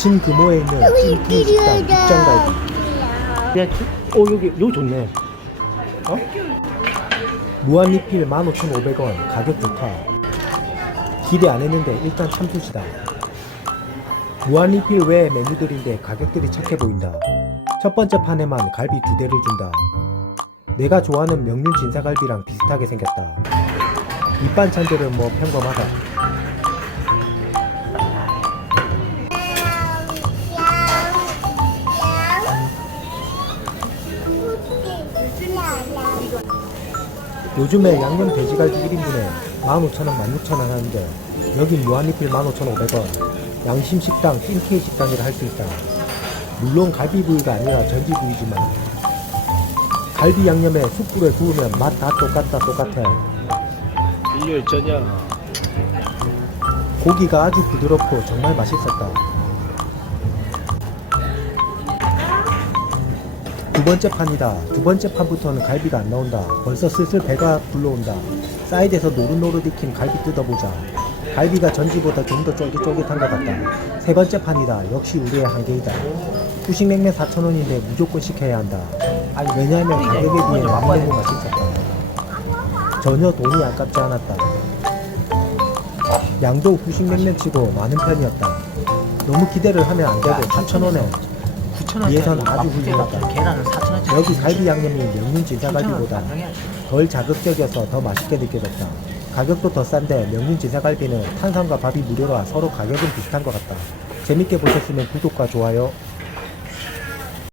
진금호에 있는 찐기 식당 육장갈비 야, 어 여기 여기 좋네. 어? 무한리필 15,500원 가격 좋다. 기대 안 했는데 일단 참수시다. 무한리필 외 메뉴들인데 가격들이 착해 보인다. 첫 번째 판에만 갈비 두 대를 준다. 내가 좋아하는 명륜 진사갈비랑 비슷하게 생겼다. 밑반 찬들은 뭐 평범하다 요즘에 양념 돼지갈비 1인분에 15,000원, 16,000원 하는데 여긴 무한리필 15,500원. 양심식당, 찐케이 식당이라 할 수 있다. 물론 갈비 부위가 아니라 전지 부위지만 갈비 양념에 숯불에 구우면 맛 다 똑같다 똑같아. 일요일 저녁. 고기가 아주 부드럽고 정말 맛있었다 두 번째 판이다. 두 번째 판부터는 갈비가 안 나온다. 벌써 슬슬 배가 불러온다. 사이드에서 노릇노릇 익힌 갈비 뜯어보자. 갈비가 전지보다 좀 더 쫄깃쫄깃한 것 같다. 세 번째 판이다. 역시 우리의 한계이다. 후식냉면 4,000원인데 무조건 시켜야 한다. 아니 왜냐하면 가격에 비해 너무너무 맛있었다 전혀 돈이 아깝지 않았다. 양도 후식냉면 치고 많은 편이었다. 너무 기대를 하면 안 되고 4,000원에 9,000원 위에선 아주 훌륭하다. 계란은 4,000원짜리 여기 갈비 양념이 명륜 진사갈비보다 덜 자극적이어서 더 맛있게 느껴졌다. 가격도 더 싼데 명륜 진사갈비는 탄산과 밥이 무료라 서로 가격은 비슷한 것 같다. 재밌게 보셨으면 구독과 좋아요,